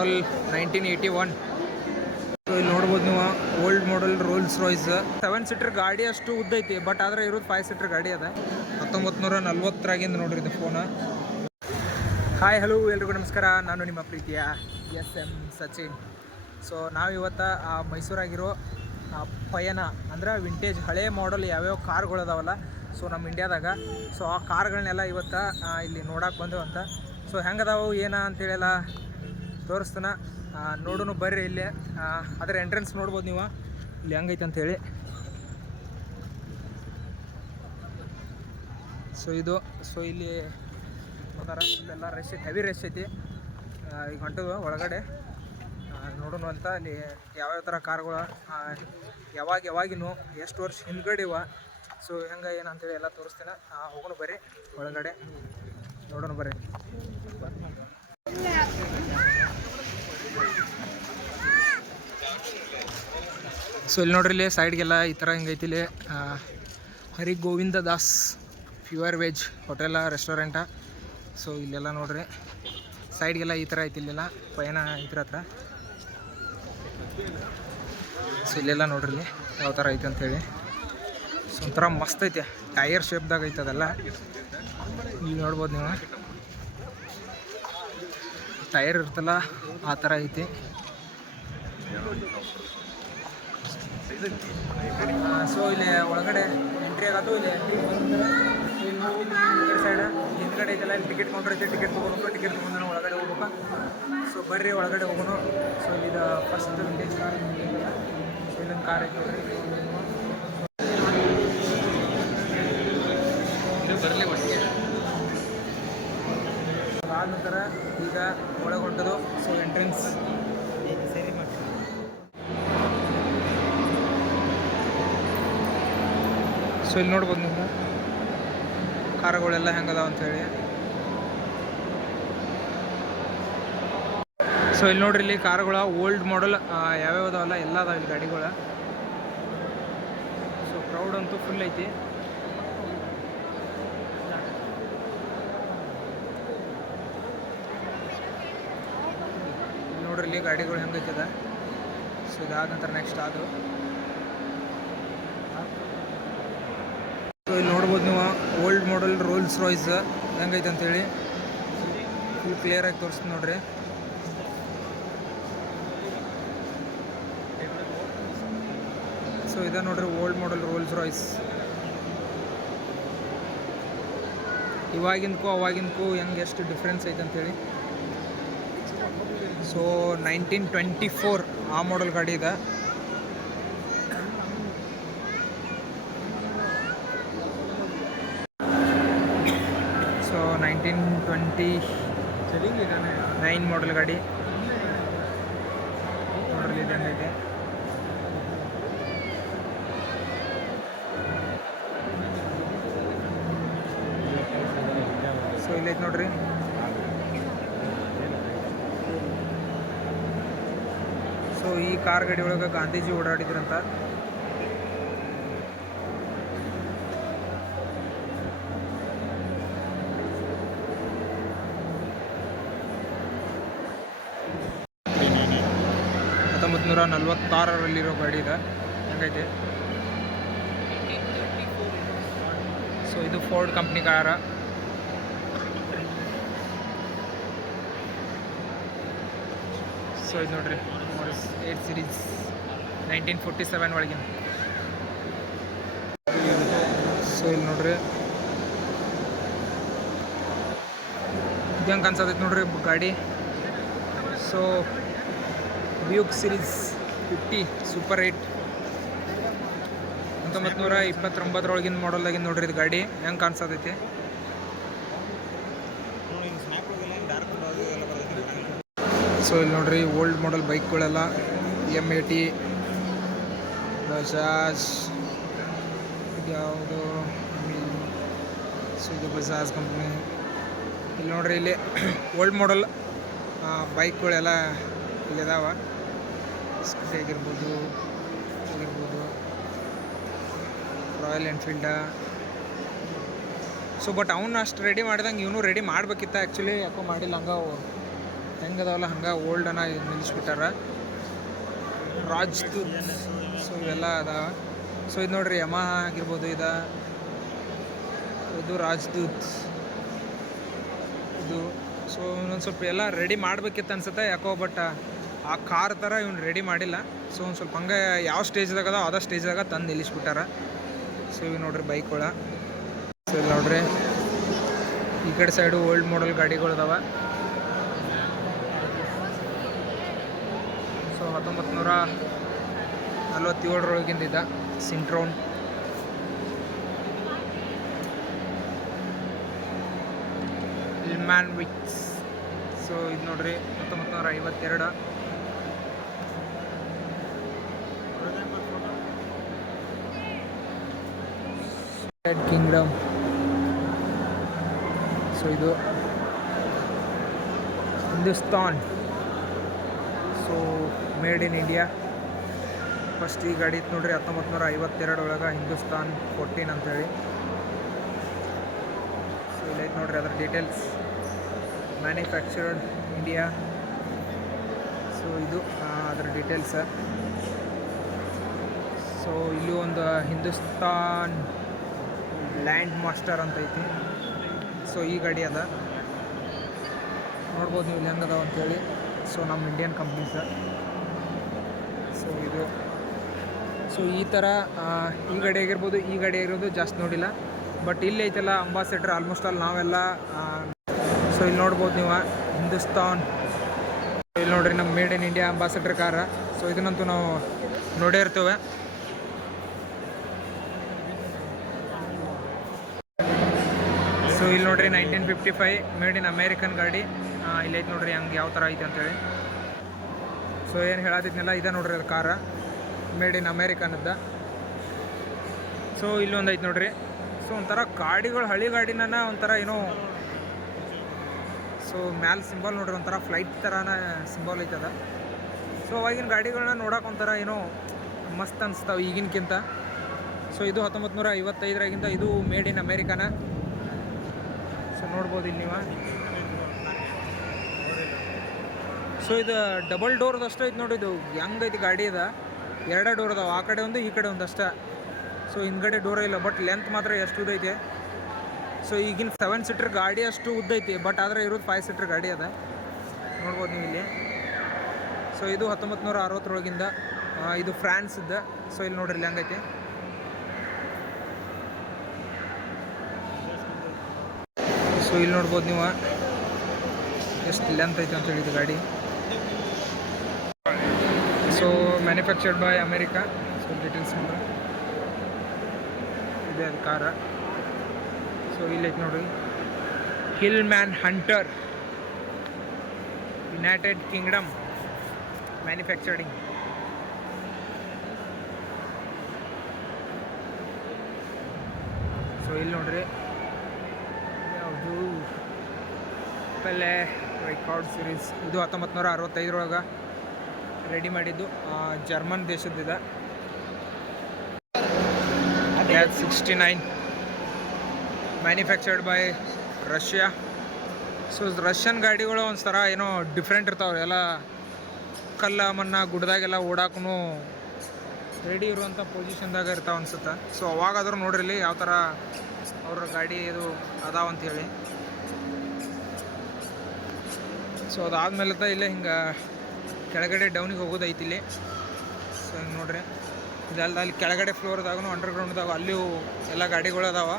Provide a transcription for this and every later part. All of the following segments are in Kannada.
ಮಾಡಲ್ 1981. ಸೊ ಇಲ್ಲಿ ನೋಡ್ಬೋದು ನೀವು old model Rolls Royce 7 seater ಗಾಡಿ ಅಷ್ಟು ಉದ್ದ ಐತಿ, ಬಟ್ ಆದರೆ ಇರೋದು 5 ಸೀಟರ್ ಗಾಡಿ ಅದ. 1940ರಾಗಿಂದ ನೋಡ್ರಿ ಇದು ಫೋನ್. ಹಾಯ್ ಹಲೋ ಎಲ್ರಿಗೂ ನಮಸ್ಕಾರ, ನಾನು ನಿಮ್ಮ ಪ್ರೀತಿಯ SM ಸಚಿನ್. ಸೊ ನಾವಿವತ್ತು ಮೈಸೂರಾಗಿರೋ ಪಯಣ ಅಂದ್ರೆ ವಿಂಟೇಜ್ ಹಳೆ ಮಾಡಲ್ ಯಾವ್ಯಾವ ಕಾರ್ಗಳು ಅದಾವಲ್ಲ ಸೊ ನಮ್ಮ ಇಂಡಿಯಾದಾಗ, ಸೊ ಆ ಕಾರ್ಗಳನ್ನೆಲ್ಲ ಇವತ್ತು ಇಲ್ಲಿ ನೋಡಕ್ಕೆ ಬಂದೆವು ಅಂತ. ಸೊ ಹೆಂಗದಾವು ಏನ ಅಂತೇಳೆಲ್ಲ ತೋರಿಸ್ತಾನೆ, ನೋಡೋಣ ಬರ್ರಿ. ಇಲ್ಲಿ ಅದರ ಎಂಟ್ರೆನ್ಸ್ ನೋಡ್ಬೋದು ನೀವು ಇಲ್ಲಿ ಹೆಂಗೈತೆ ಅಂಥೇಳಿ. ಸೊ ಇಲ್ಲಿ ನೋಡಾರ ಇಲ್ಲೆಲ್ಲ ರಶ್ ಐತಿ, ಹೆವಿ ರಶ್ ಐತಿ. ಈಗ ಹೊಂಟದು ಒಳಗಡೆ ನೋಡೋಣ ಅಂತ. ಅಲ್ಲಿ ಯಾವ್ಯಾವ ಥರ ಕಾರ್ಗಳು ಯಾವಾಗಿನೂ ಎಷ್ಟು ವರ್ಷ ಹಿಂದ್ಗಡೆ ಇವ, ಸೊ ಹೆಂಗೆ ಏನಂತೇಳಿ ಎಲ್ಲ ತೋರಿಸ್ತೇನೆ. ಹೋಗೋಣ ಬರ್ರಿ ಒಳಗಡೆ ನೋಡೋಣ ಬರ್ರಿ. ಸೊ ಇಲ್ಲಿ ನೋಡ್ರಿ, ಇಲ್ಲಿ ಸೈಡ್ಗೆಲ್ಲ ಈ ಥರ ಹಿಂಗೈತಿ. ಇಲ್ಲಿ ಹರಿ ಗೋವಿಂದ ದಾಸ್ ಪ್ಯೂರ್ ವೆಜ್ ಹೋಟೆಲ ರೆಸ್ಟೋರೆಂಟ. ಸೊ ಇಲ್ಲೆಲ್ಲ ನೋಡ್ರಿ ಸೈಡ್ಗೆಲ್ಲ ಈ ಥರ ಐತಿ, ಇಲ್ಲೆಲ್ಲ ಪಯಣ ಇದ್ರ ಹತ್ರ. ಸೊ ಇಲ್ಲೆಲ್ಲ ನೋಡ್ರಿ ಇಲ್ಲಿ ಯಾವ ಥರ ಐತೆ ಅಂಥೇಳಿ. ಸೊ ಒಂಥರ ಮಸ್ತ್ ಐತೆ, ಟೈರ್ ಶೇಪ್ದಾಗ ಐತೆ ಅದೆಲ್ಲ. ಇಲ್ಲಿ ನೋಡ್ಬೋದು ನೀವು, ಟೈರ್ ಇರ್ತಲ್ಲ ಆ ಥರ ಐತಿ. ಸೊ ಇಲ್ಲಿ ಒಳಗಡೆ ಎಂಟ್ರಿ ಆಗತ್ತು. ಇಲ್ಲಿ ಸೈಡ್ ಹಿಂದ್ಗಡೆ ಐತೆಲ್ಲ ಇಲ್ಲಿ ಟಿಕೆಟ್ ಕೌಂಟರ್ ಐತೆ, ಟಿಕೆಟ್ ತೊಗೊಬೇಕು. ಟಿಕೆಟ್ ತೊಗೊಂಡು ಒಳಗಡೆ ಹೋಗ್ಬೇಕು. ಸೊ ಬರ್ರಿ ಒಳಗಡೆ ಹೋಗೋಣ. ಸೊ ಇದು ಫಸ್ಟ್ ವಿಂಟೇಜ್ ಕಾರ್, ಸೊ ಇಲ್ಲೊಂದು ಕಾರ್ ಐತೆ ನೋಡ್ರಿ. ಬರಲಿ ಒಟ್ಟಿಗೆ ಆದ ನಂತರ ಈಗ ಒಳಗೆ ಹೊಂಟದು. ಸೊ ಎಂಟ್ರೆನ್ಸ್ ಸರಿ ಮಾಡಿ. ಸೊ ಇಲ್ಲಿ ನೋಡ್ಬೋದು ನೀವು ಕಾರುಗಳೆಲ್ಲ ಹೆಂಗದಾವ ಅಂಥೇಳಿ. ಸೊ ಇಲ್ಲಿ ನೋಡ್ರಿ, ಇಲ್ಲಿ ಕಾರುಗಳ ಓಲ್ಡ್ ಮಾಡಲ್ ಯಾವ್ಯಾವ ಅದಾವಲ್ಲ ಎಲ್ಲ ಅದಾವ ಇಲ್ಲಿ ಗಾಡಿಗಳ. ಸೊ ಕ್ರೌಡ್ ಅಂತೂ ಫುಲ್ ಐತಿ. ನೋಡ್ರಿ ಇಲ್ಲಿ ಗಾಡಿಗಳು ಹೆಂಗೈತದ. ಸೊ ಇದಾದ ನಂತರ ನೆಕ್ಸ್ಟ್ ಅದು. ಸೊ ಇಲ್ಲಿ ನೋಡ್ಬೋದು ನೀವು ಓಲ್ಡ್ ಮಾಡಲ್ ರೋಲ್ಸ್ ರಾಯ್ಸ್ ಹೆಂಗೈತೆ ಅಂತೇಳಿ. ಫುಲ್ ಕ್ಲಿಯರಾಗಿ ತೋರಿಸ್ತೀನಿ ನೋಡ್ರಿ. ಸೊ ಇದೆ ನೋಡ್ರಿ ಓಲ್ಡ್ ಮಾಡಲ್ ರೋಲ್ಸ್ ರಾಯ್ಸ್. ಇವಾಗಿಂದಕ್ಕೂ ಅವಾಗಿಂದಕ್ಕೂ ಹೆಂಗೆ ಎಷ್ಟು ಡಿಫ್ರೆನ್ಸ್ ಐತೆ ಅಂತೇಳಿ. ಸೊ 1924 ಆ ಮಾಡಲ್ ಗಾಡಿ ಇದೆ. ಸೊ 1929 ಮಾಡಲ್ ಗಾಡಿ ನೋಡ್ರಿ ಇದೆ ಹೆಂಗೈತೆ. ಸೊ ಇಲ್ಲೈತೆ ನೋಡ್ರಿ. ಸೊ ಈ ಕಾರ್ ಗಾಡಿ ಒಳಗೆ ಗಾಂಧೀಜಿ ಓಡಾಡಿದ್ರಂತ. $1946ರಲ್ಲಿರೋ ಗಾಡಿ ಇದೆ, ಹೆಂಗೈತೆ. ಸೊ ಇದು ಫೋರ್ಡ್ ಕಂಪ್ನಿ ಕಾರ. ಸೊ ಇದು ನೋಡ್ರಿ 8 ಸೀರೀಸ್ 1947 ಒಳಗಿನ. ಸೊ ಇಲ್ಲಿ ನೋಡ್ರಿ ಇದು ಹೆಂಗೆ ಅನ್ಸತೈತೆ ನೋಡ್ರಿ ಗಾಡಿ. ಸೊ ಬ್ಯೂಕ್ ಸೀರೀಸ್ 50 ಸೂಪರ್ 8 1929 ಮಾಡಲ್ದಾಗಿಂದ ನೋಡ್ರಿ ಇದು ಗಾಡಿ ಹೆಂಗೆ ಕಾಣಿಸತೈತಿ. ಸೊ ಇಲ್ಲಿ ನೋಡ್ರಿ ಓಲ್ಡ್ ಮಾಡಲ್ ಬೈಕ್ಗಳೆಲ್ಲ M80 ಬಜಾಜ್, ಯಾವುದು ಸೊ ಇದು ಬಜಾಜ್ ಕಂಪ್ನಿ. ಇಲ್ಲಿ ನೋಡ್ರಿ ಇಲ್ಲಿ ಓಲ್ಡ್ ಮಾಡಲ್ ಬೈಕ್ಗಳೆಲ್ಲ ಇಲ್ಲಿದಾವ. ಸ್ಕೂಟಿ ಆಗಿರ್ಬೋದು, ರಾಯಲ್ ಎನ್ಫೀಲ್ಡ. ಸೊ ಬಟ್ ಅವ್ನು ಅಷ್ಟು ರೆಡಿ ಮಾಡಿದಂಗೆ ಇವನು ರೆಡಿ ಮಾಡ್ಬೇಕಿತ್ತ ಆ್ಯಕ್ಚುಲಿ, ಯಾಕೋ ಮಾಡಿಲ್ಲ. ಹಂಗೆ ಹೆಂಗದವಲ್ಲ ಹಂಗೆ ಓಲ್ಡನ ನಿಲ್ಲಿಸ್ಬಿಟ್ಟಾರ. ರಾಜ್ದೂತ್ ಸೊ ಇವೆಲ್ಲ ಅದಾವ. ಸೊ ಇದು ನೋಡ್ರಿ ಯಮಹ ಆಗಿರ್ಬೋದು, ಇದು ರಾಜ್ದೂತ್ ಇದು. ಸೊ ಇನ್ನೊಂದು ಸ್ವಲ್ಪ ಎಲ್ಲ ರೆಡಿ ಮಾಡಬೇಕಿತ್ತು ಅನ್ಸುತ್ತೆ ಯಾಕೋ, ಬಟ್ ಆ ಕಾರ್ ಥರ ಇವ್ನು ರೆಡಿ ಮಾಡಿಲ್ಲ. ಸೊ ಒಂದು ಸ್ವಲ್ಪ ಹಂಗೆ ಯಾವ ಸ್ಟೇಜ್ದಾಗ ಅದ ಅದ ಸ್ಟೇಜ್ದಾಗ ತಂದು ನಿಲ್ಲಿಸ್ಬಿಟ್ಟಾರ. ಸೊ ಇವು ನೋಡ್ರಿ ಬೈಕ್ಗಳ. ಸೊ ಇಲ್ಲಿ ನೋಡ್ರಿ ಈ ಕಡೆ ಸೈಡು ಓಲ್ಡ್ ಮಾಡೆಲ್ ಗಾಡಿಗಳು ಅದಾವ. ಸೊ 1947 ಸಿಂಟ್ರೋನ್. ಇಲ್ಮ್ಯಾನ್ ವಿಕ್ಸ್. ಸೊ ಇದು ನೋಡ್ರಿ 1952. ಕಿಂಗ್ಡಮ್. ಸೊ ಇದು Hindustan. So made in India. First ಈ ಗಾಡಿ ಇತ್ತು ನೋಡ್ರಿ 1952 ಒಳಗೆ ಹಿಂದೂಸ್ತಾನ್ 14 ಅಂತೇಳಿ. ಸೊ ಇಲ್ಲೈತೆ ನೋಡ್ರಿ ಅದ್ರ ಡೀಟೇಲ್ಸ್. Manufactured India. ಸೊ ಇದು ಅದರ ಡೀಟೇಲ್ಸ. ಸೊ ಇಲ್ಲಿ ಒಂದು ಹಿಂದೂಸ್ತಾನ್ ಲ್ಯಾಂಡ್ ಮಾಸ್ಟರ್ ಅಂತ ಐತಿ. ಸೊ ಈ ಗಾಡಿ ಅದ ನೋಡ್ಬೋದು ನೀವು ಇಲ್ಲಿ ಹೆಂಗದಾವ ಅಂತೇಳಿ. ಸೊ ನಮ್ಮ ಇಂಡಿಯನ್ ಕಂಪ್ನೀಸ. ಸೊ ಇದು ಸೊ ಈ ಥರ ಈ ಗಾಡಿ ಆಗಿರ್ಬೋದು, ಈ ಗಾಡಿ ಆಗಿರೋದು ಜಾಸ್ತಿ ನೋಡಿಲ್ಲ. ಬಟ್ ಇಲ್ಲಿ ಐತಲ್ಲ ಅಂಬಾಸೆಡರ್, ಆಲ್ಮೋಸ್ಟ್ ಆಲ್ ನಾವೆಲ್ಲ. ಸೊ ಇಲ್ಲಿ ನೋಡ್ಬೋದು ನೀವು ಹಿಂದೂಸ್ತಾನ್. ಇಲ್ಲಿ ನೋಡ್ರಿ ನಮ್ಮ ಮೇಡ್ ಇನ್ ಇಂಡಿಯಾ ಅಂಬಾಸೆಡರ್ ಕಾರ. ಸೊ ಇದನ್ನಂತೂ ನಾವು ನೋಡೇ ಇರ್ತೇವೆ. ಸೊ ಇಲ್ಲಿ ನೋಡ್ರಿ 1955 ಮೇಡ್ ಇನ್ ಅಮೇರಿಕನ್ ಗಾಡಿ. ಇಲ್ಲೈತೆ ನೋಡ್ರಿ ಹಂಗೆ ಯಾವ ಥರ ಐತೆ ಅಂತೇಳಿ. ಸೊ ಏನು ಹೇಳತ್ತಿದ್ನೆಲ್ಲ ಇದೆ ನೋಡ್ರಿ ಅದು ಕಾರ ಮೇಡ್ ಇನ್ ಅಮೇರಿಕನ್ದ. ಸೊ ಇಲ್ಲೊಂದು ಐತೆ ನೋಡ್ರಿ. ಸೊ ಒಂಥರ ಗಾಡಿಗಳು ಹಳಿ ಗಾಡಿನ ಒಂಥರ ಏನೋ. ಸೊ ಮ್ಯಾಲೆ ಸಿಂಬಲ್ ನೋಡ್ರಿ ಒಂಥರ ಫ್ಲೈಟ್ ಥರನ ಸಿಂಬಲ್ ಐತದ. ಸೊ ಅವಾಗಿನ ಗಾಡಿಗಳನ್ನ ನೋಡೋಕೆ ಒಂಥರ ಏನೋ ಮಸ್ತ್ ಅನಿಸ್ತಾವೆ ಈಗಿನಕ್ಕಿಂತ. ಸೊ ಇದು 1955 ಇದು ಮೇಡ್ ಇನ್ ಅಮೇರಿಕನ. ಸೊ ನೋಡ್ಬೋದು ಇಲ್ಲಿ ನೀವು. ಸೊ ಇದು ಡಬಲ್ ಡೋರ್ದು ಅಷ್ಟೇ ಐತೆ ನೋಡಿ. ಇದು ಹೆಂಗೈತಿ ಗಾಡಿ ಅದ, 2 ಡೋರ್ ಅದಾವೆ, ಆ ಕಡೆ ಒಂದು ಈ ಕಡೆ ಒಂದು ಅಷ್ಟೇ. ಸೊ ಹಿಂದ್ಗಡೆ ಡೋರೇ ಇಲ್ಲ, ಬಟ್ ಲೆಂತ್ ಮಾತ್ರ ಎಷ್ಟು ಉದ್ದೈತೆ. ಸೊ ಈಗಿನ 7 ಸೀಟರ್ ಗಾಡಿ ಅಷ್ಟು ಉದ್ದೈತಿ, ಬಟ್ ಆದರೆ ಇರೋದು 5 ಸೀಟರ್ ಗಾಡಿ ಅದ. ನೋಡ್ಬೋದು ನೀವು ಇಲ್ಲಿ. ಸೊ ಇದು 1960 ಇದು ಫ್ರಾನ್ಸ್ದ. ಸೊ ಇಲ್ಲಿ ನೋಡ್ರಿ ಇಲ್ಲಿ ಹೆಂಗೈತಿ. ಸೊ ಇಲ್ಲಿ ನೋಡ್ಬೋದು ನೀವು ಎಷ್ಟು ಲೆಂತ್ ಐತೆ ಅಂತ ಹೇಳಿದ್ದು ಗಾಡಿ. So manufactured by America. So details ನೋಡ್ರಿ ಇದೆ ಅದು ಕಾರ. ಸೊ ಇಲ್ಲೈತೆ ನೋಡ್ರಿ hill man hunter, United Kingdom manufacturing. So ಇಲ್ಲಿ ನೋಡ್ರಿ ಯಾವುದು ಪೆಲೆ ರೆಕಾರ್ಡ್ ಸೀರೀಸ್. ಇದು 1965 ರೆಡಿ ಮಾಡಿದ್ದು, ಜರ್ಮನ್ ದೇಶದ್ದಿದೆ. 69 manufactured by Russia. So Russian ಗಾಡಿಗಳು ಒಂದು ಥರ ಏನೋ ಡಿಫ್ರೆಂಟ್ ಇರ್ತಾವ್ರಿ. ಎಲ್ಲ ಕಲ್ಲ ಮಣ್ಣ ಗುಡ್ದಾಗೆಲ್ಲ ಓಡಾಕೂ ರೆಡಿ ಇರುವಂಥ ಪೊಸಿಷನ್ದಾಗ ಇರ್ತಾವೆ ಅನ್ಸುತ್ತೆ. ಸೊ ಅವಾಗಾದ್ರೂ ನೋಡ್ರಿ ಇಲ್ಲಿ ಯಾವ ಥರ ಅವ್ರ ಗಾಡಿ ಇದು ಅದಾವಂಥೇಳಿ. ಸೊ ಅದಾದ್ಮೇಲೆ ಇಲ್ಲೇ ಹಿಂಗೆ ಕೆಳಗಡೆ ಡೌನಿಗೆ ಹೋಗೋದೈತಿ ಇಲ್ಲಿ. ಸೊ ಹಿಂಗೆ ನೋಡ್ರಿ ಇದೆಲ್ಲ ಅಲ್ಲಿ ಕೆಳಗಡೆ ಫ್ಲೋರ್ದಾಗೂ ಅಂಡರ್ಗ್ರೌಂಡ್ದಾಗ ಅಲ್ಲಿಯೂ ಎಲ್ಲ ಗಾಡಿಗಳು ಅದಾವ.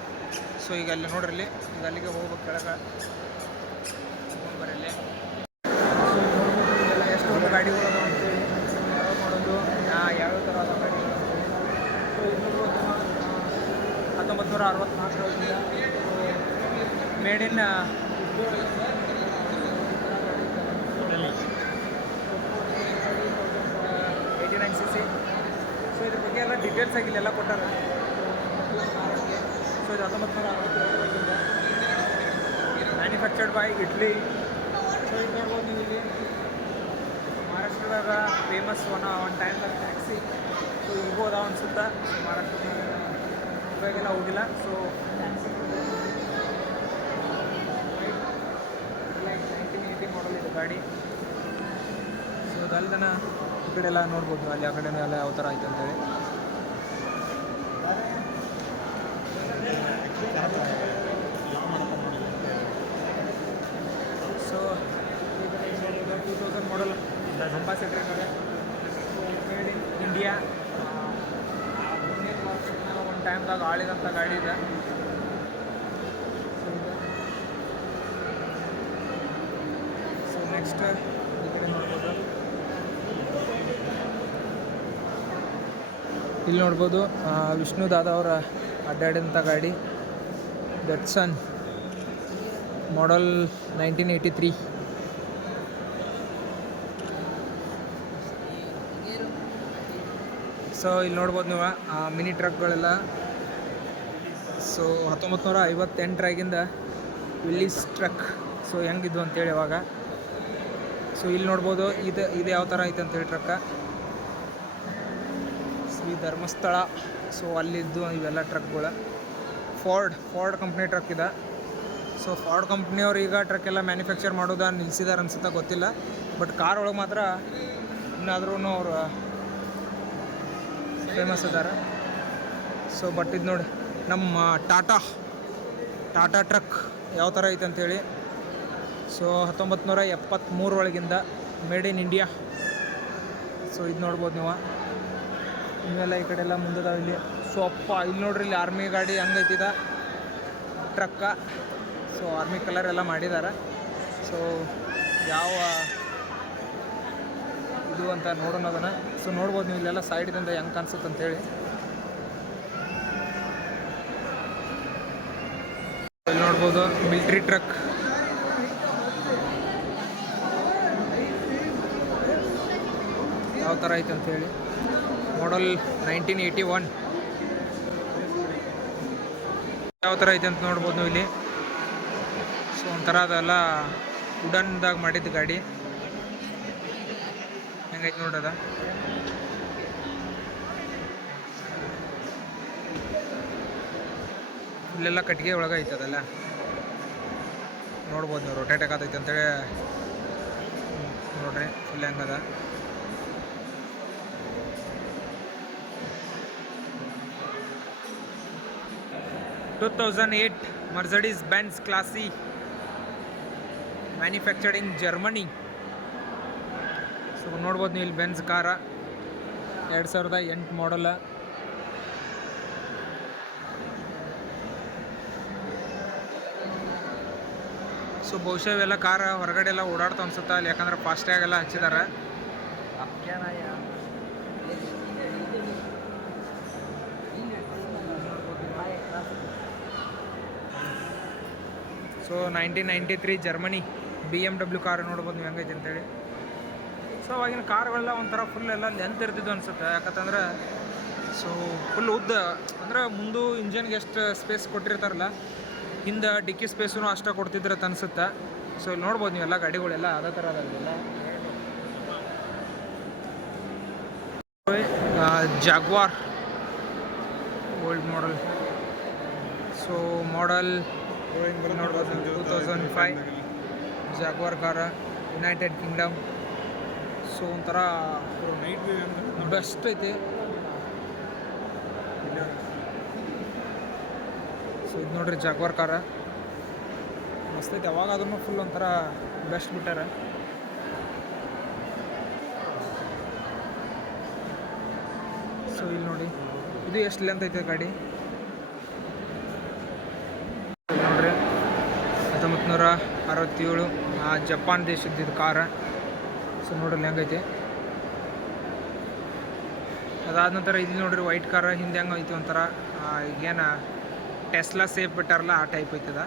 ಸೊ ಈಗ ಅಲ್ಲಿ ನೋಡ್ರಿ ಇಲ್ಲಿ ಈಗ ಅಲ್ಲಿಗೆ ಹೋಗ್ಬೇಕು ಕೆಳಗೆ ಬರಲ್ಲಿ. ಸೊ ಎಲ್ಲ ಎಷ್ಟೊಂದು ಗಾಡಿಗಳು ಅದಾವ ಅಂತೇಳಿ ಯಾವ ಮಾಡೋದು ಯಾವ್ಯಾವ ಥರ ಅದಾವ ಗಾಡಿಗಳು ಅಂತೇಳಿ. ಸೊ ಇದು 1964 ಮೇಡ್ ಇನ್ 89 cc. ಸೊ ಇದ್ರ ಬಗ್ಗೆ ಎಲ್ಲ ಡೀಟೇಲ್ಸ್ ಆಗಿ ಇಲ್ಲೆಲ್ಲ ಕೊಟ್ಟಾರ. ಸೊ ಇದು 1967 ಮ್ಯಾನುಫ್ಯಾಕ್ಚರ್ಡ್ ಬೈ ಇಟ್ಲಿ. ಸೊ ಇದು ನೋಡ್ಬೋದು ನೀವು ಇಲ್ಲಿ ಮಹಾರಾಷ್ಟ್ರದಾಗ ಫೇಮಸ್ ಒನ್ ಟೈಮ್ದಾಗ ಟ್ಯಾಕ್ಸಿ. ಸೊ ಈಗೂ ಅದಾವ ಅನ್ಸುತ್ತಾ ಮಹಾರಾಷ್ಟ್ರದಾಗ, ಇವಾಗೆಲ್ಲ ಹೋಗಿಲ್ಲ. ಸೊ ಟ್ಯಾಕ್ಸಿ 1980 ಮಾಡಲ್ ಇದು ಗಾಡಿ. ಅದಲ್ದನ ಈ ಕಡೆ ಎಲ್ಲ ನೋಡ್ಬೋದು, ಅಲ್ಲಿ ಆ ಕಡೆ ಎಲ್ಲ ಯಾವ ಥರ ಐತೆ ಅಂತೇಳಿ. ಸೊ 2000 ಮಾಡಲ್ ಅಂಬಾಸಿಡರ್ ಇದೆ, ಮೇಡ್ ಇನ್ ಇಂಡಿಯಾ. ಒಂದು ಟೈಮ್ದಾಗ ಆಳಿದಂಥ ಗಾಡಿ ಇದೆ. ಸೊ ನೆಕ್ಸ್ಟ್ ಈ ಕಡೆ ನೋಡ್ಬೋದು, ಇಲ್ಲಿ ನೋಡ್ಬೋದು ವಿಷ್ಣು ದಾದಾ ಅವರ ಅಡ್ಡಾಡಿದಂಥ ಗಾಡಿ ದಟ್ಸನ್ ಮಾಡಲ್ 1983. ಸೊ ಇಲ್ಲಿ ನೋಡ್ಬೋದು ನೀವು ಮಿನಿ ಟ್ರಕ್ಗಳೆಲ್ಲ. ಸೊ 1958ರಾಗಿಂದ ವಿಲ್ಲೀಸ್ ಟ್ರಕ್ ಸೊ ಹೆಂಗಿದ್ವು ಅಂತೇಳಿ ಅವಾಗ. ಸೊ ಇಲ್ಲಿ ನೋಡ್ಬೋದು ಇದು ಯಾವ ಥರ ಐತೆ ಅಂತೇಳಿ ಟ್ರಕ್ಕ. ಶ್ರೀ ಧರ್ಮಸ್ಥಳ, ಸೊ ಅಲ್ಲಿದ್ದು ಇವೆಲ್ಲ ಟ್ರಕ್ಗಳು. ಫಾರ್ಡ್ ಕಂಪ್ನಿ ಟ್ರಕ್ ಇದೆ. ಸೊ ಫಾರ್ಡ್ ಕಂಪ್ನಿಯವ್ರು ಈಗ ಟ್ರಕ್ ಎಲ್ಲ ಮ್ಯಾನುಫ್ಯಾಕ್ಚರ್ ಮಾಡೋದು ನಿಲ್ಸಿದಾರೆ ಅನ್ಸುತ್ತಾ ಗೊತ್ತಿಲ್ಲ, ಬಟ್ ಕಾರ್ ಒಳಗೆ ಮಾತ್ರ ಇನ್ನಾದ್ರೂ ಅವರು ಫೇಮಸ್ ಇದ್ದಾರೆ. ಸೊ ಬಟ್ ಇದು ನೋಡಿ ನಮ್ಮ ಟಾಟಾ ಟ್ರಕ್ ಯಾವ ಥರ ಐತೆ ಅಂಥೇಳಿ. ಸೊ 1973 ಒಳಗಿಂದ ಮೇಡ್ ಇನ್ ಇಂಡಿಯಾ. ಸೊ ಇದು ನೋಡ್ಬೋದು ನೀವು. ಇವೆಲ್ಲ ಈ ಕಡೆ ಎಲ್ಲ ಮುಂದದಾವ ಇಲ್ಲಿ. ಸೊ ಅಪ್ಪ ಇಲ್ಲಿ ನೋಡ್ರಿ, ಇಲ್ಲಿ ಆರ್ಮಿ ಗಾಡಿ ಹಂಗೈತಿದ ಟ್ರಕ್ಕ. ಸೊ ಆರ್ಮಿ ಕಲರ್ ಎಲ್ಲ ಮಾಡಿದ್ದಾರೆ. ಸೊ ಯಾವ ಇದು ಅಂತ ನೋಡೋಣ ಅದನ್ನು. ಸೊ ನೋಡ್ಬೋದು ನೀವು ಇಲ್ಲೆಲ್ಲ ಸೈಡಿಂದ ಹೆಂಗೆ ಕಾಣಿಸುತ್ತೆ ಅಂತೇಳಿ. ಇಲ್ಲಿ ನೋಡ್ಬೋದು ಮಿಲ್ಟ್ರಿ ಟ್ರಕ್. ಯಾವ ಥರ ಐತೆ ಅಂತೇಳಿ. ಮಾಡಲ್ 1981 ಯಾವ ಥರ ಐತೆ ಅಂತ ನೋಡ್ಬೋದು ನೀವು ಇಲ್ಲಿ. ಸೊ ಒಂಥರ ಅದೆಲ್ಲ ವುಡನ್ದಾಗ ಮಾಡಿದ್ದು ಗಾಡಿ ಹೆಂಗೈತೆ ನೋಡೋದ. ಇಲ್ಲೆಲ್ಲ ಕಟ್ಟಿಗೆ ಒಳಗೆ ಐತದಲ್ಲ ನೋಡ್ಬೋದು ನೀವು. ರೊಟೇಟ್ ಆಗತೈತೆ ಅಂತೇಳಿ ನೋಡ್ರಿ ಫುಲ್ ಹೆಂಗದ. Two 2008 Mercedes-Benz Class C, manufactured ಇನ್ ಜರ್ಮನಿ. ಸೊ ನೋಡ್ಬೋದು ನೀವು ಇಲ್ಲಿ ಬೆನ್ಸ್ ಕಾರ 2008 ಮಾಡಲ್. ಸೊ ಬಹುಶಃ ಇವೆಲ್ಲ ಕಾರ್ ಹೊರಗಡೆ ಎಲ್ಲ ಓಡಾಡ್ತಾ ಅನ್ಸುತ್ತೆ ಅಲ್ಲಿ, ಯಾಕಂದ್ರೆ ಫಾಸ್ಟ್ಯಾಗ್ ಎಲ್ಲ ಹಚ್ಚಿದ್ದಾರೆ. ಸೊ 1993 ಜರ್ಮನಿ BMW ಕಾರ್ ನೋಡ್ಬೋದು ನೀವು ಹೆಂಗೈತೆ ಅಂತೇಳಿ. ಸೊ ಅವಾಗಿನ ಕಾರ್ಗಳೆಲ್ಲ ಒಂಥರ ಫುಲ್ ಎಲ್ಲ ಲೆಂತ್ ಇರ್ತಿದ್ದು ಅನ್ಸುತ್ತೆ, ಯಾಕಂತಂದ್ರೆ ಸೊ ಫುಲ್ ಉದ್ದ ಅಂದ್ರೆ ಮುಂದೆ ಇಂಜನ್ಗೆ ಎಷ್ಟು ಸ್ಪೇಸ್ ಕೊಟ್ಟಿರ್ತಾರಲ್ಲ, ಹಿಂದೆ ಡಿಕ್ಕಿ ಸ್ಪೇಸೂ ಅಷ್ಟೇ ಕೊಡ್ತಿದ್ರೆ ಅಂತ ಅನ್ಸುತ್ತೆ. ಸೊ ಇಲ್ಲಿ ನೋಡ್ಬೋದು ನೀವೆಲ್ಲ ಗಾಡಿಗಳೆಲ್ಲ ಅದೇ ಥರ ಅದಾವೆಲ್ಲ. Jaguar old model. So model ನೋಡ್ಬೋದು 2005 ಜಾಗ್ವಾರ್ ಕಾರ, ಯುನೈಟೆಡ್ ಕಿಂಗ್ಡಮ್. ಸೊ ಒಂಥರ ಬೆಸ್ಟ್ ಐತಿ. ಸೊ ಇದು ನೋಡ್ರಿ ಜಾಗ್ವಾರ್ ಕಾರ ಮಸ್ತ್ ಐತಿ. ಯಾವಾಗಾದ್ರೂ ಫುಲ್ ಒಂಥರ ಬೆಸ್ಟ್ ಬಿಟ್ಟಾರ. ಸೊ ಇಲ್ಲಿ ನೋಡಿ ಇದು ಎಷ್ಟು ಲೆಂತ್ ಐತೆ ಗಾಡಿ ನೋಡ್ರಿ. 1967 ಜಪಾನ್ ದೇಶದ್ದು ಇದು ಕಾರ. ಸೊ ನೋಡ್ರಿ ಹೆಂಗೈತಿ. ಅದಾದ ನಂತರ ಇಲ್ಲಿ ನೋಡ್ರಿ ವೈಟ್ ಕಾರ ಹಿಂದೆ ಹೆಂಗೆ ಐತಿ ಒಂಥರ ಈಗೇನು ಟೆಸ್ಲಾ ಸೇಫ್ ಬಿಟ್ಟಾರಲ್ಲ ಆ ಟೈಪ್ ಐತದ.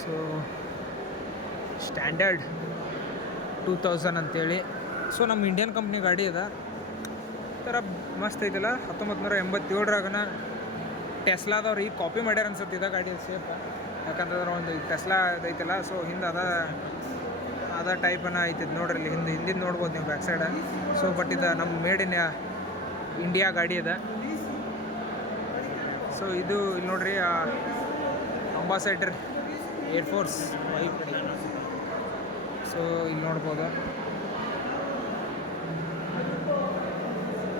ಸೊ ಸ್ಟ್ಯಾಂಡರ್ಡ್ 2000 ಅಂತೇಳಿ. ಸೊ ನಮ್ಮ ಇಂಡಿಯನ್ ಕಂಪ್ನಿ ಗಾಡಿ ಅದ ಥರ ಮಸ್ತ್ ಐತಲ್ಲ. 1987ರಾಗನ ಟೆಸ್ಲಾದವ್ರು ಈಗ ಕಾಪಿ ಮಾಡ್ಯಾರ ಅನ್ಸುತ್ತೆ ಇದ ಗಾಡಿ ಸೇಫ್, ಯಾಕಂತಂದ್ರೆ ಒಂದು ಟೆಸ್ಲಾ ಅದೈತಲ್ಲ. ಸೊ ಹಿಂದೆ ಅದ ಟೈಪನ್ನ ಐತಿದ್ ನೋಡ್ರಿ ಇಲ್ಲಿ ಹಿಂದಿನ ನೋಡ್ಬೋದು ನೀವು ಬ್ಯಾಕ್ ಸೈಡ. ಸೊ ಬಟ್ ಇದು ನಮ್ಮ ಮೇಡ್ ಇನ್ ಇಂಡಿಯಾ ಗಾಡಿ ಅದ. ಸೊ ಇದು ಇಲ್ಲಿ ನೋಡ್ರಿ ಅಂಬಾಸೈಡರ್ ಏರ್ಫೋರ್ಸ್ ಸೊ ಇಲ್ಲಿ ನೋಡ್ಬೋದು.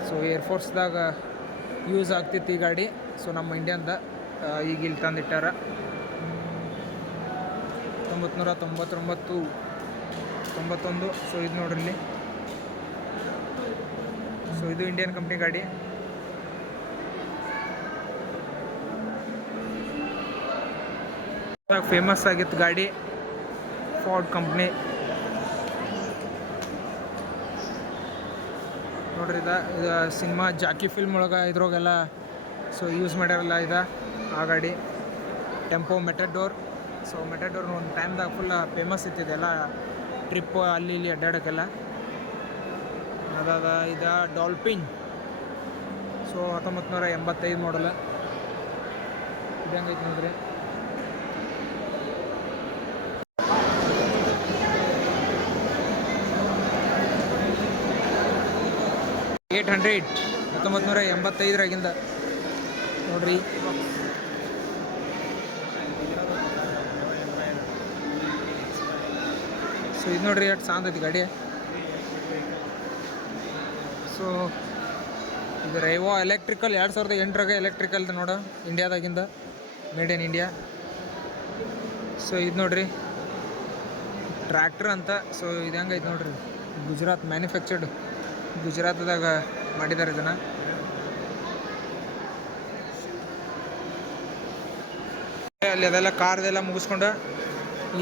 ಸೊ ಏರ್ಫೋರ್ಸ್ದಾಗ ಯೂಸ್ ಆಗ್ತಿತ್ತು ಈ ಗಾಡಿ. ಸೊ ನಮ್ಮ ಇಂಡಿಯನ್ದ ಈಗ ಇಲ್ಲಿ ತಂದಿಟ್ಟಾರ. 1999 91. ಸೊ ಇದು ನೋಡ್ರಿ ಇಲ್ಲಿ. ಸೊ ಇದು ಇಂಡಿಯನ್ ಕಂಪ್ನಿ ಗಾಡಿ. ಫೇಮಸ್ ಆಗಿತ್ತು ಗಾಡಿ, ಫೋರ್ಡ್ ಕಂಪ್ನಿ ನೋಡ್ರಿ. ಇದು ಸಿನಿಮಾ ಜಾಕಿ ಫಿಲ್ಮ್ ಒಳಗೆ ಇದ್ರಾಗೆಲ್ಲ ಸೊ ಯೂಸ್ ಮಾಡ್ಯಾರಲ್ಲ ಆ ಗಾಡಿ. Tempo matador. ಸೊ ಮೆಟಡೋರ್ ಒಂದು ಟೈಮ್ದಾಗ ಫುಲ್ ಫೇಮಸ್ ಇತ್ತಿದೆಲ್ಲ, ಟ್ರಿಪ್ಪು ಅಲ್ಲಿ ಇಲ್ಲಿ ಅಡ್ಡಾಡೋಕ್ಕೆಲ್ಲ. ಅದಾದ ಇದು ಡಾಲ್ಫಿನ್. ಸೊ 1985 ಮಾಡಲ್. ಇದಂಗೈತೆ ನೋಡ್ರಿ. $800 1985 ನೋಡ್ರಿ. ಸೊ ಇದು ನೋಡ್ರಿ ಎಷ್ಟು ಸಾಂದ್ ಐತಿ ಗಾಡಿ. ಸೊ ಇದು ರೈವೋ ಎಲೆಕ್ಟ್ರಿಕಲ್ 2008 ಎಲೆಕ್ಟ್ರಿಕಲ್ದು ನೋಡು, ಇಂಡಿಯಾದಾಗಿಂದ, ಮೇಡ್ ಇನ್ ಇಂಡಿಯಾ. ಸೊ ಇದು ನೋಡ್ರಿ ಟ್ರ್ಯಾಕ್ಟರ್ ಅಂತ. ಸೊ ಇದು ಹೆಂಗೈತೆ ನೋಡ್ರಿ, ಗುಜರಾತ್ ಮ್ಯಾನುಫ್ಯಾಕ್ಚರ್ಡ್, ಗುಜರಾತ್ದಾಗ ಮಾಡಿದ್ದಾರೆ ಇದನ್ನು. ಅಲ್ಲಿ ಅದೆಲ್ಲ ಕಾರ್ದೆಲ್ಲ ಮುಗಿಸ್ಕೊಂಡು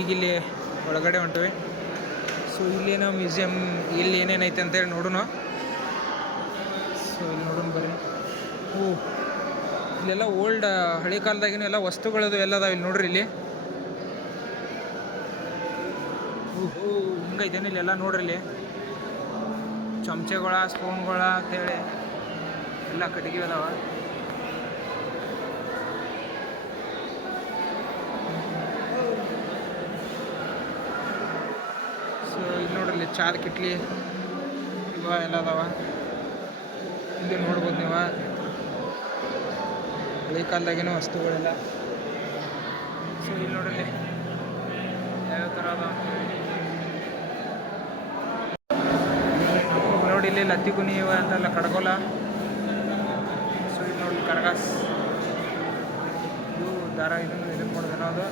ಈಗ ಇಲ್ಲಿ ಒಳಗಡೆ ಹೊಂಟಿವಿ. ಸೊ ಇಲ್ಲೇನೋ ಮ್ಯೂಸಿಯಮ್, ಇಲ್ಲಿ ಏನೇನೈತೆ ಅಂತೇಳಿ ನೋಡೋಣ. ಸೊ ಇಲ್ಲಿ ನೋಡೋಣ ಬರ್ರಿ. ಇಲ್ಲೆಲ್ಲ ಓಲ್ಡ್ ಹಳೆ ಕಾಲದಾಗಿನ ಎಲ್ಲ ವಸ್ತುಗಳದು ಎಲ್ಲ ಅದಾವೆ ಇಲ್ಲಿ ನೋಡ್ರಿ. ಇಲ್ಲಿ ಹಿಂಗೈತೇನು ಇಲ್ಲೆಲ್ಲ ನೋಡ್ರಿ. ಇಲ್ಲಿ ಚಮಚೆಗಳ, ಸ್ಪೂನ್ಗಳ ಅಂತೇಳಿ ಎಲ್ಲ ಕಟ್ಟಿಗೆ ಅದಾವ. ಸೊ ಇಲ್ಲಿ ನೋಡ್ರಿ ಚಾದ ಕಿಟ್ಲಿ ಇವ ಎಲ್ಲ ಅದಾವ. ಇಲ್ಲಿ ನೋಡ್ಬೋದು ನೀವು ಹಳೆ ಕಾಲದಾಗಿನ ವಸ್ತುಗಳೆಲ್ಲ. ಸೊ ಇಲ್ಲಿ ನೋಡ್ರಿ ಯಾವ್ಯಾವ ಥರ ಅದಾವ ನೋಡಿ. ಇಲ್ಲಿ ಲತ್ತಿ ಕುನಿ ಇವ ಅಂತೆಲ್ಲ ಕಡ್ಗೋಲ. ಸೊ ಇದು ನೋಡಿ ಕರಗಾಸ್, ಇದು ದಾರ, ಇದನ್ನು ನೋಡಿದೆ ನಾವು.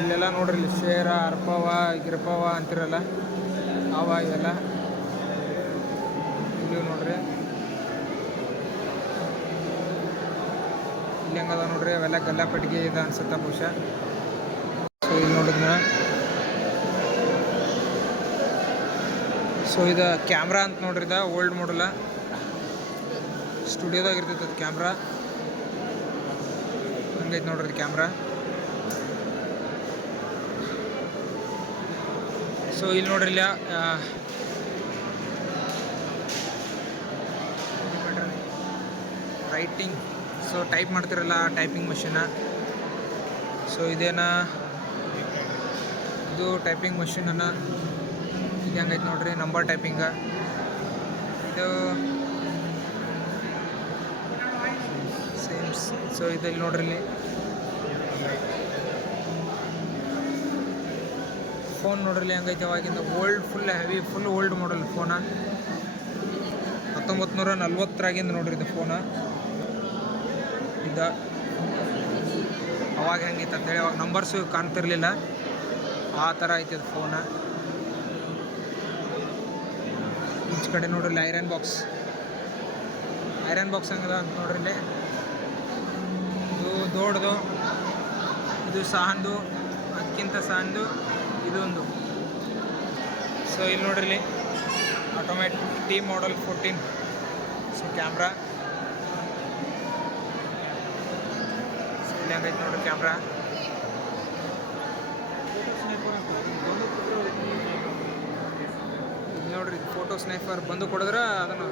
ಇಲ್ಲೆಲ್ಲ ನೋಡ್ರಿ ಇಲ್ಲಿ ಶೇರ, ಅರ್ಪವ, ಗಿರ್ಪವ ಅಂತಿರಲ್ಲ ಅವ ಇವೆಲ್ಲ ಇಲ್ಲಿ ನೋಡ್ರಿ. ಇಲ್ಲಿ ಹೆಂಗದ ನೋಡ್ರಿ, ಅವೆಲ್ಲ ಗಲ್ಲ ಪೆಟ್ಟಿಗೆ ಇದೆ ಅನ್ಸುತ್ತೆ ಬಹುಶಃ. ಸೊ ಇಲ್ಲಿ ನೋಡಿದ್ನ. ಸೊ ಇದು ಕ್ಯಾಮ್ರಾ ಅಂತ ನೋಡ್ರಿ, ಇದು ಓಲ್ಡ್ ಮಾಡಲ, ಸ್ಟುಡಿಯೋದಾಗ ಇರ್ತೈತೆ ಅದು ಕ್ಯಾಮ್ರಾ. ಹಂಗೈತೆ ನೋಡ್ರಿ ಕ್ಯಾಮ್ರಾ. ಸೊ ಇಲ್ಲಿ ನೋಡ್ರಿ ಇಲ್ಲ ರೈಟಿಂಗ್, ಸೊ ಟೈಪ್ ಮಾಡ್ತಿರಲ್ಲ ಟೈಪಿಂಗ್ ಮಷೀನ. ಸೊ ಇದೇನ ಇದು ಟೈಪಿಂಗ್ ಮಷೀನನ್ನು. ಇದು ಹೆಂಗೈತೆ ನೋಡ್ರಿ, ನಂಬರ್ ಟೈಪಿಂಗ. ಇದು ಸೇಮ್. ಸೊ ಇಲ್ಲಿ ನೋಡ್ರಿ ಇಲ್ಲಿ ಫೋನ್ ನೋಡ್ರಿ ಹೆಂಗೈತೆ ಅವಾಗಿಂದ. Old full heavy, full old model ಫೋನ. 1940 ನೋಡ್ರಿ ಇದು ಫೋನ. ಇದು ಅವಾಗ ಹೆಂಗಿತ್ತು ಅಂತೇಳಿ, ಅವಾಗ ನಂಬರ್ಸು ಕಾಣ್ತಿರ್ಲಿಲ್ಲ, ಆ ಥರ ಐತಿ ಅದು ಫೋನ. ಈಚ್ ಕಡೆ ನೋಡ್ರಿ ಐರನ್ ಬಾಕ್ಸ್. ಐರನ್ ಬಾಕ್ಸ್ ಹೆಂಗದ ಅಂತ ನೋಡ್ರಿ ಇಲ್ಲಿ. ಇದು ದೊಡ್ಡದು, ಇದು ಸಣ್ಣದು, ಅದಕ್ಕಿಂತ ಸಣ್ಣದು ಇದೊಂದು. ಸೊ ಇಲ್ಲಿ ನೋಡ್ರಿ ಇಲ್ಲಿ automatic T model 14. So camera ಇಲ್ಲಿ ಹೆಂಗೈತೆ ನೋಡ್ರಿ ಕ್ಯಾಮ್ರಾ. ಇಲ್ಲಿ ನೋಡ್ರಿ ಫೋಟೋ ಸ್ನೈಫರ್ ಬಂದು ಕೊಡಿದ್ರೆ ಅದನ್ನು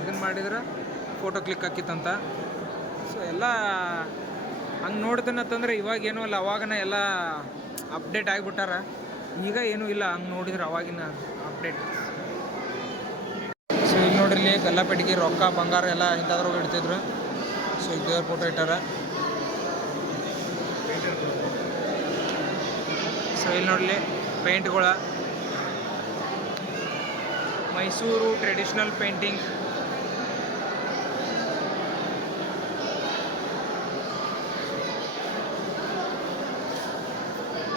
ಇದನ್ನು ಮಾಡಿದ್ರೆ ಫೋಟೋ ಕ್ಲಿಕ್ ಹಾಕಿತ್ತಂತ. ಸೊ ಎಲ್ಲ ಹಂಗೆ ನೋಡ್ತೇನಂತಂದ್ರೆ ಇವಾಗೇನೂ ಅಲ್ಲ, ಅವಾಗನ ಎಲ್ಲ ಅಪ್ಡೇಟ್ ಆಗಿಬಿಟ್ಟಾರ. ಈಗ ಏನೂ ಇಲ್ಲ, ಹಂಗೆ ನೋಡಿದ್ರೆ ಅವಾಗಿನ ಅಪ್ಡೇಟ್. ಸೊ ಇಲ್ಲಿ ನೋಡ್ರಿ, ಇಲ್ಲಿ ಗಲ್ಲಾಪೆಟ್ಟಿಗೆ ರೊಕ್ಕ ಬಂಗಾರ ಎಲ್ಲ ಇಂಥದ್ರಾಗ ಇಡ್ತಿದ್ರು. ಸೊ ಈಗ ದೇವ್ರ ಫೋಟೋ ಇಟ್ಟಾರ. ಸೊ ಇಲ್ಲಿ ನೋಡಲಿ ಪೇಂಟ್ಗಳ, ಮೈಸೂರು ಟ್ರೆಡಿಷ್ನಲ್ ಪೇಂಟಿಂಗ್.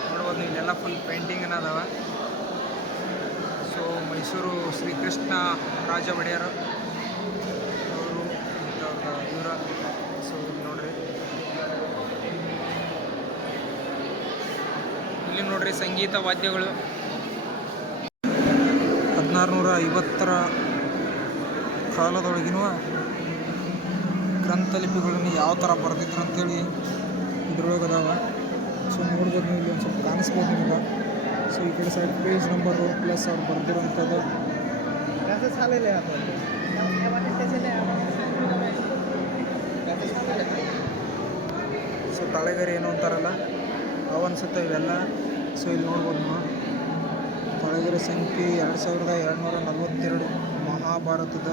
ನೋಡ್ಬೋದು ನೀವು, ಇಲ್ಲೆಲ್ಲ ಫುಲ್ ಪೇಂಟಿಂಗ್ ಅದಾವ. ಸೊ ಮೈಸೂರು ಶ್ರೀಕೃಷ್ಣ ರಾಜ ಒಡೆಯರು ಅವರು ಇವರ. ಸೊ ನೋಡ್ರಿ, ಇಲ್ಲಿ ನೋಡ್ರಿ ಸಂಗೀತ ವಾದ್ಯಗಳು 1650ರ ಕಾಲದೊಳಗಿನ ಗ್ರಂಥಲಿಪಿಗಳನ್ನು ಯಾವ ಥರ ಬರೆದಿದ್ರು ಅಂತೇಳಿ ಇದ್ರೊಳಗೆ ಅದಾವ. ಸೊ ನೋಡ್ಬೋದು ನೀವು, ಇಲ್ಲಿ ಒಂದು ಸ್ವಲ್ಪ ಕಾಣಿಸ್ಬೋದು ನಿಮ್ಗೆ. ಸೊ ಈ ಕಡೆ ಸೈಡ್ ಪೇಜ್ ನಂಬರು ಪ್ಲಸ್ ಅವ್ರು ಬರೆದಿರೋಂಥದ್ದು. ಸೊ ತಳೆಗರಿ ಏನು ಅಂತಾರಲ್ಲ ಅವು ಅನ್ಸುತ್ತೆ ಇವೆಲ್ಲ. ಸೊ ಇಲ್ಲಿ ನೋಡ್ಬೋದು ನೀವು, ತಳೆಗರಿ ಸಂಖ್ಯೆ 2242 ಮಹಾಭಾರತದ.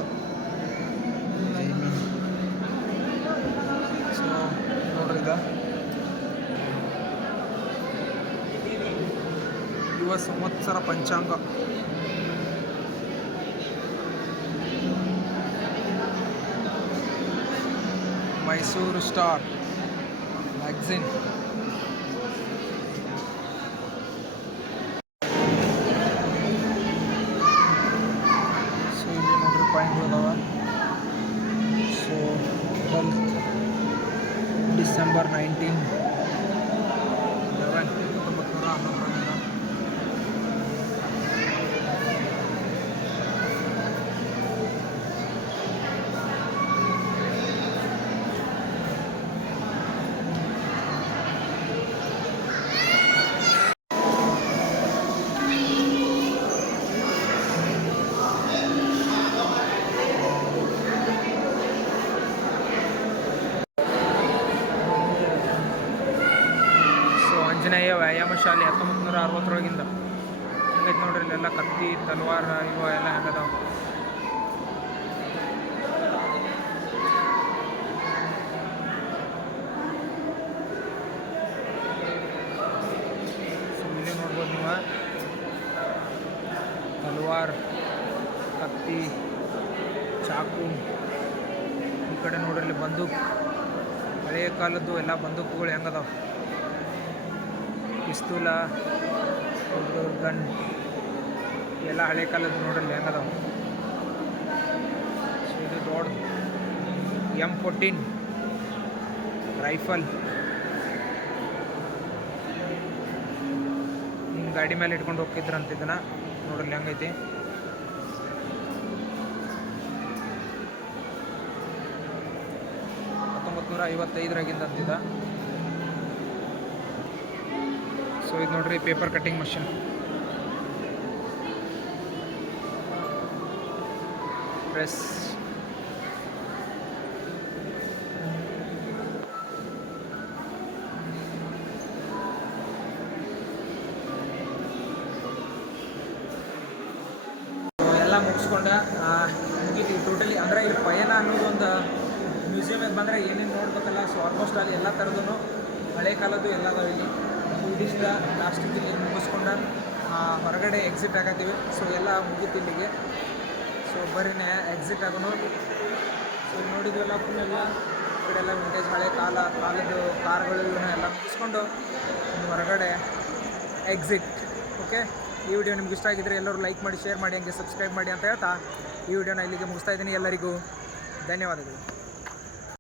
ಸೊ ನೋಡ್ರಿ, ಯುವ ಸಂವತ್ಸರ ಪಂಚಾಂಗ. Mysuru star magazine. ಸೊ ಇಲ್ಲಿ ನೋಡ್ರಿ ಪಾಯಿಂಟ್ಗಳು ಅದಾವ. So 12 December 1911. ಆಂಜನೇಯ ವ್ಯಾಯಾಮ ಶಾಲೆ 1960ರೊಳಗಿಂದ. ಹಂಗೈತೆ ನೋಡ್ರಿ, ಇಲ್ಲೆಲ್ಲ ಕತ್ತಿ ತಲ್ವಾರ ಇವ ಎಲ್ಲ ಹೆಂಗದಾವ. ಇಲ್ಲಿ ನೋಡ್ಬೋದು ನೀವು, ತಲ್ವಾರ್, ಕತ್ತಿ, ಚಾಕು. ಈ ಕಡೆ ನೋಡ್ರಿ, ಇಲ್ಲಿ ಬಂದೂಕ್, ಹಳೆಯ ಕಾಲದ್ದು ಎಲ್ಲ ಬಂದೂಕುಗಳು ಹೆಂಗದಾವ. ಪಿಸ್ತೂಲ, ಗನ್ ಎಲ್ಲ ಹಳೆ ಕಾಲದ್ದು ನೋಡ್ರಲ್ಲಿ ಹೆಂಗದಾವ. ಸೊ ಇದು ದೊಡ್ಡ M14 ರೈಫಲ್. ಹಿಂಗೆ ಗಾಡಿ ಮೇಲೆ ಇಟ್ಕೊಂಡು ಹೋಗ್ತಿದ್ರಂತ. ಇದನ್ನ ನೋಡ್ರಲ್ಲಿ ಹೆಂಗೈತಿ. $1955 ಸೊ ಇದು ನೋಡ್ರಿ ಪೇಪರ್ ಕಟ್ಟಿಂಗ್ ಮಷಿನ್. ಪ್ರೆಸ್. ಎಲ್ಲ ಮುಗಿಸ್ಕೊಂಡ ಮುಗೀತಿ ಟೋಟಲಿ. ಅಂದರೆ ಇಲ್ಲಿ ಪಯಣ ಅನ್ನೋದು ಒಂದು ಮ್ಯೂಸಿಯಮಿಗೆ ಬಂದರೆ ಏನೇನು ನೋಡ್ಬೇಕಲ್ಲ. ಸೊ ಆಲ್ಮೋಸ್ಟ್ ಅಲ್ಲಿ ಎಲ್ಲ ಥರದ್ದು ಹಳೆ ಕಾಲದ್ದು ಎಲ್ಲ ಅದಾವೆ ಇಲ್ಲಿ. ಇದಿಷ್ಟ ಲಾಸ್ಟಿಗೆ ಇಲ್ಲಿ ಮುಗಿಸ್ಕೊಂಡು ಹೊರಗಡೆ ಎಕ್ಸಿಟ್ ಆಗತ್ತೀವಿ. ಸೊ ಎಲ್ಲ ಮುಗೀತು ಇಲ್ಲಿಗೆ. ಸೊ ಬರೀನೇ ಎಕ್ಸಿಟ್ ಆಗೋನು. ಸೊ ನೋಡಿದ್ವಲ್ಲ ಫುಲ್ ಎಲ್ಲ ಈ ಕಡೆ ಎಲ್ಲ ವಿಂಟೇಜ್ ಹಳೆ ಕಾಲದ್ದು ಕಾರ್ಗಳು ಎಲ್ಲ ಮುಗಿಸ್ಕೊಂಡು ಹೊರಗಡೆ ಎಕ್ಸಿಟ್. ಓಕೆ, ಈ ವಿಡಿಯೋ ನಿಮ್ಗೆ ಇಷ್ಟ ಆಗಿದ್ರೆ ಎಲ್ಲರೂ ಲೈಕ್ ಮಾಡಿ, ಶೇರ್ ಮಾಡಿ, ಹಂಗೆ ಸಬ್ಸ್ಕ್ರೈಬ್ ಮಾಡಿ ಅಂತ ಹೇಳ್ತಾ ಈ ವಿಡಿಯೋನ ಇಲ್ಲಿಗೆ ಮುಗಿಸ್ತಾ ಇದ್ದೀನಿ. ಎಲ್ಲರಿಗೂ ಧನ್ಯವಾದಗಳು.